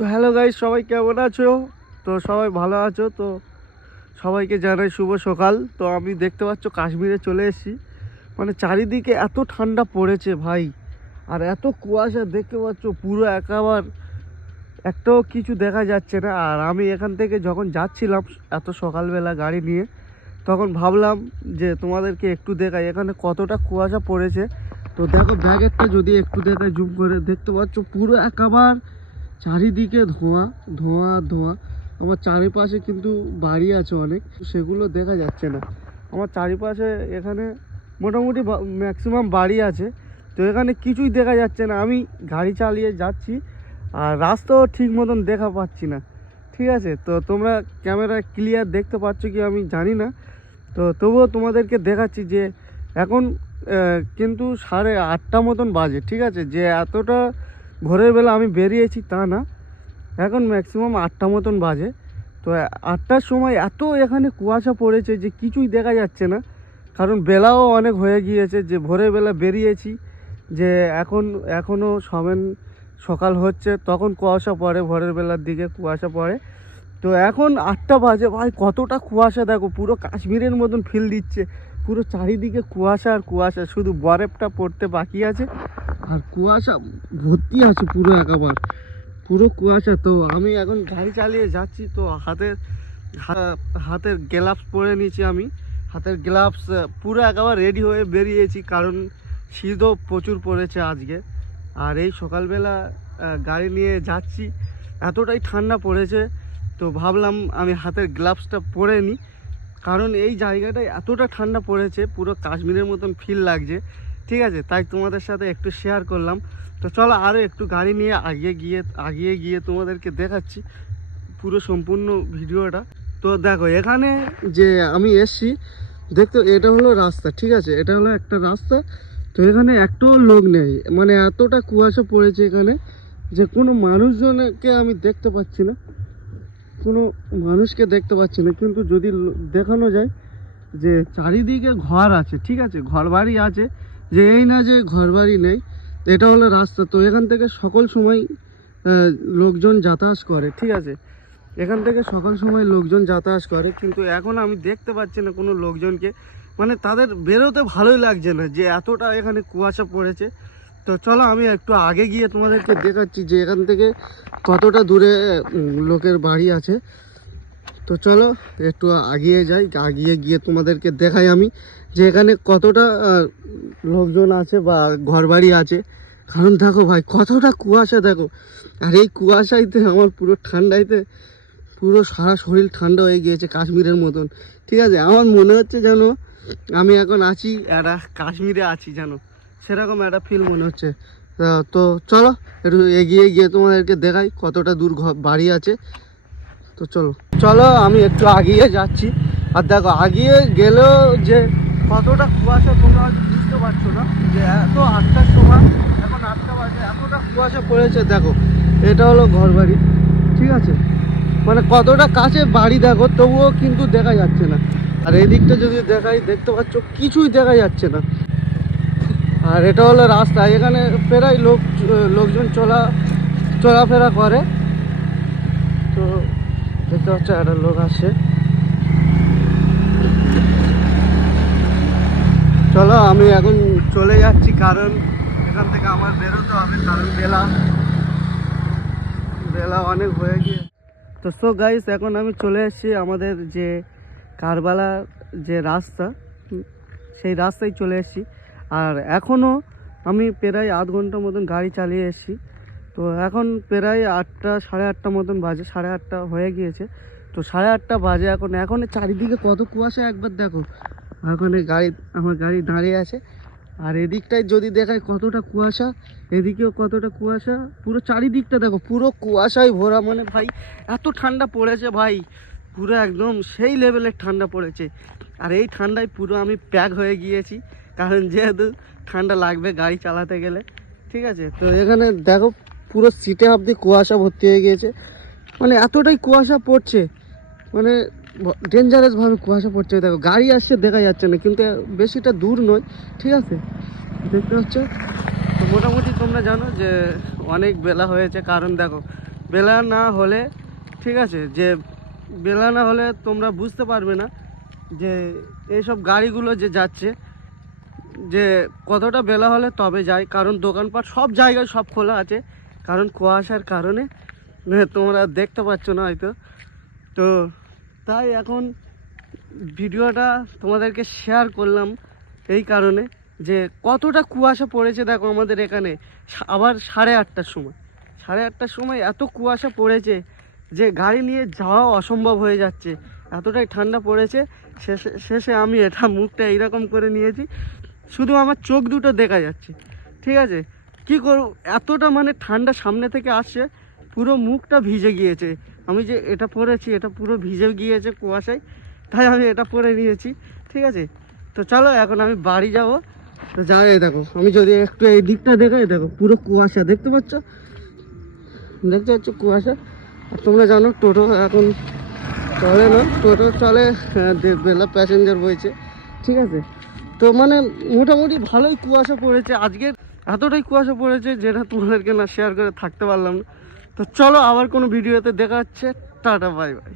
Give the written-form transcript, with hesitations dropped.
So hello guys, সবাই কেমন আছো? তো সবাই ভালো আছো তো? সবাইকে জানাই শুভ সকাল। তো আমি দেখতে পাচ্ছ কাশ্মীরে চলে এসেছি। মানে চারিদিকে এত ঠান্ডা পড়েছে ভাই, আর এত কুয়াশা দেখতে পাচ্ছ, পুরো একেবারে একটাও কিছু দেখা যাচ্ছে না। আর আমি এখান থেকে যখন যাচ্ছিলাম এত সকালবেলা গাড়ি নিয়ে, তখন ভাবলাম যে তোমাদেরকে একটু দেখাই এখানে কতটা কুয়াশা পড়েছে। তো দেখো ব্যাগেরটা যদি একটু দেখাই জুম করে, দেখতে পাচ্ছ পুরো একেবারে চারিদিকে ধোঁয়া ধোঁয়া ধোঁয়া। আমার চারিপাশে কিন্তু বাড়ি আছে অনেক, সেগুলো দেখা যাচ্ছে না। আমার চারিপাশে এখানে মোটামুটি ম্যাক্সিমাম বাড়ি আছে, তো এখানে কিছুই দেখা যাচ্ছে না। আমি গাড়ি চালিয়ে যাচ্ছি আর রাস্তাও ঠিক মতন দেখা পাচ্ছি না। ঠিক আছে, তো তোমরা ক্যামেরা ক্লিয়ার দেখতে পাচ্ছ কি আমি জানি না, তো তবুও তোমাদেরকে দেখাচ্ছি যে এখন কিন্তু 8:30 মতন বাজে। ঠিক আছে, যে এতটা ভোরের বেলা আমি বেরিয়েছি তা না, এখন ম্যাক্সিমাম 8টা মতন বাজে। তো 8টার সময় এত এখানে কুয়াশা পড়েছে যে কিছুই দেখা যাচ্ছে না, কারণ বেলাও অনেক হয়ে গিয়েছে। যে ভোরের বেলা বেরিয়েছি, যে এখনও সকাল হচ্ছে, তখন কুয়াশা পড়ে, ভোরের বেলার দিকে কুয়াশা পড়ে। তো এখন 8টা বাজে ভাই, কতটা কুয়াশা দেখো, পুরো কাশ্মীরের মতন ফিল দিচ্ছে। পুরো চারিদিকে কুয়াশা আর কুয়াশা, শুধু বরফটা পড়তে বাকি আছে আর কুয়াশা ভর্তি আছে পুরো একেবারে, পুরো কুয়াশা। তো আমি এখন গাড়ি চালিয়ে যাচ্ছি, তো হাতের গ্লাভস পরে নিয়েছি আমি। হাতের গ্লাভস পুরো একেবারে রেডি হয়ে বেরিয়েছি, কারণ শীতও প্রচুর পড়েছে আজকে। আর এই সকালবেলা গাড়ি নিয়ে যাচ্ছি, এতটাই ঠান্ডা পড়েছে, তো ভাবলাম আমি হাতের গ্লাভসটা পরে নিই, কারণ এই জায়গাটায় এতটা ঠান্ডা পড়েছে, পুরো কাশ্মীরের মতন ফিল লাগছে। ঠিক আছে, তাই তোমাদের সাথে একটু শেয়ার করলাম। তো চলো আরও একটু গাড়ি নিয়ে আগিয়ে গিয়ে তোমাদেরকে দেখাচ্ছি পুরো সম্পূর্ণ ভিডিওটা। তো দেখো এখানে যে আমি এসছি, দেখতো এটা হলো রাস্তা। ঠিক আছে, এটা হলো একটা রাস্তা। তো এখানে একটাও লোক নেই, মানে এতটা কুয়াশা পড়েছে এখানে যে কোনো মানুষজনকে আমি দেখতে পাচ্ছি না, কোনো মানুষকে দেখতে পাচ্ছি না। কিন্তু যদি দেখানো যায় যে চারিদিকে ঘর আছে, ঠিক আছে, ঘর বাড়ি আছে, যে এই না যে ঘর বাড়ি নেই। এটা হলো রাস্তা। তো এখান থেকে সকল সময় লোকজন যাতায়াত করে। ঠিক আছে, এখান থেকে সকাল সময় লোকজন যাতায়াত করে, কিন্তু এখন আমি দেখতে পাচ্ছি না কোনো লোকজনকে। মানে তাদের বেরোতে ভালোই লাগছে না, যে এতটা এখানে কুয়াশা পড়েছে। তো চলো আমি একটু আগে গিয়ে তোমাদেরকে দেখাচ্ছি যে এখান থেকে কতটা দূরে লোকের বাড়ি আছে। তো চলো একটু আগিয়ে গিয়ে তোমাদেরকে দেখাই আমি যে এখানে কতটা লোকজন আছে বা ঘরবাড়ি আছে। কারণ দেখো ভাই কতটা কুয়াশা দেখো, আর এই কুয়াশাইতে আমার পুরো ঠান্ডাইতে পুরো সারা শরীর ঠান্ডা হয়ে গিয়েছে কাশ্মীরের মতন। ঠিক আছে, আমার মনে হচ্ছে যেন আমি এখন আছি একটা কাশ্মীরে আছি, যেন সেরকম একটা ফিল মনে হচ্ছে। তো চলো একটু এগিয়ে গিয়ে তোমাদেরকে দেখাই কতটা দূর বাড়ি আছে। তো চলো আমি একটু আগিয়ে যাচ্ছি। আর দেখো আগিয়ে গেলেও যে কতটা কুয়াশা তোমরা হয়তো বুঝতে পারছো না, যে এত 8টার সময়, এখন 8টা বাজে, এতটা কুয়াশা পড়েছে। দেখো এটা হলো ঘর বাড়ি। ঠিক আছে, মানে কতটা কাছে বাড়ি দেখো, তবুও কিন্তু দেখা যাচ্ছে না। আর এদিকটা যদি দেখাই, দেখতে পাচ্ছ কিছুই দেখা যাচ্ছে না। আর এটা হলো রাস্তা, এখানে প্রায় লোকজন চলাফেরা করে। তো দেখতে পাচ্ছ একটা লোক আসছে। চলো আমি এখন চলে যাচ্ছি, কারণ এখান থেকে আমার বেরোতে হবে, কারণ বেলা অনেক হয়ে গিয়ে। তো সো গাইস, এখন আমি চলে এসেছি আমাদের যে কারবালা যে রাস্তা, সেই রাস্তায় চলে এসেছি। আর এখনও আমি প্রায় আধ ঘন্টার মতন গাড়ি চালিয়ে এসেছি। তো এখন প্রায় 8টা 8:30 মতন বাজে, 8:30 হয়ে গিয়েছে। তো 8:30 বাজে এখন চারিদিকে কত কুয়াশা একবার দেখো। ওখানে আমার গাড়ি দাঁড়িয়ে আছে, আর এদিকটায় যদি দেখায় কতটা কুয়াশা, এদিকেও কতটা কুয়াশা, পুরো চারিদিকটা দেখো পুরো কুয়াশায় ভরা। মানে ভাই এত ঠান্ডা পড়েছে ভাই, পুরো একদম সেই লেভেলের ঠান্ডা পড়েছে। আর এই ঠান্ডায় পুরো আমি প্যাক হয়ে গিয়েছি, কারণ যেহেতু ঠান্ডা লাগবে গাড়ি চালাতে গেলে। ঠিক আছে, তো এখানে দেখো পুরো সিটে অবধি কুয়াশা ভর্তি হয়ে গিয়েছে। মানে এতটাই কুয়াশা পড়ছে, মানে ডেঞ্জারাসভাবে কুয়াশা পড়ছে। দেখো গাড়ি আসছে দেখা যাচ্ছে না, কিন্তু বেশিটা দূর নয়। ঠিক আছে, দেখতে হচ্ছে। তো মোটামুটি তোমরা জানো যে অনেক বেলা হয়েছে, কারণ দেখো বেলা না হলে, ঠিক আছে, যে বেলা না হলে তোমরা বুঝতে পারবে না যে এইসব গাড়িগুলো যে যাচ্ছে যে কতটা বেলা হলে তবে যায়, কারণ দোকানপাট সব জায়গায় সব খোলা আছে, কারণ কুয়াশার কারণে তোমরা দেখতে পাচ্ছ না হয়তো। তো তাই এখন ভিডিওটা তোমাদেরকে শেয়ার করলাম এই কারণে যে কতটা কুয়াশা পড়েছে। দেখো আমাদের এখানে আবার 8:30টার সময়, 8:30টার সময় এত কুয়াশা পড়েছে যে গাড়ি নিয়ে যাওয়া অসম্ভব হয়ে যাচ্ছে, এতটাই ঠান্ডা পড়েছে। শেষে আমি এটা মুখটা এইরকম করে নিয়েছি, শুধু আমার চোখ দুটো দেখা যাচ্ছে, ঠিক আছে। কি করব, এতটা মানে ঠান্ডা সামনে থেকে আসছে, পুরো মুখটা ভিজে গিয়েছে। আমি যে এটা পরেছি এটা পুরো ভিজে গিয়েছে কুয়াশায়, তাই আমি এটা পরে নিয়েছি, ঠিক আছে। তো চলো এখন আমি বাড়ি যাব। তো যাই, দেখো আমি যদি একটু এই দিকটা দেখাই, দেখো পুরো কুয়াশা দেখতে পাচ্ছ, দেখতে পাচ্ছ কুয়াশা। আর তোমরা জানো টোটো এখন চলে না, টোটো চলে বেলা প্যাসেঞ্জার বইছে, ঠিক আছে। তো মানে মোটামুটি ভালোই কুয়াশা পড়েছে আজকে, এতটাই কুয়াশা পড়েছে যেটা তোমাদেরকে না শেয়ার করে থাকতে পারলাম না। তো চলো আবার কোনো ভিডিওতে দেখা হচ্ছে, টাটা বাই বাই।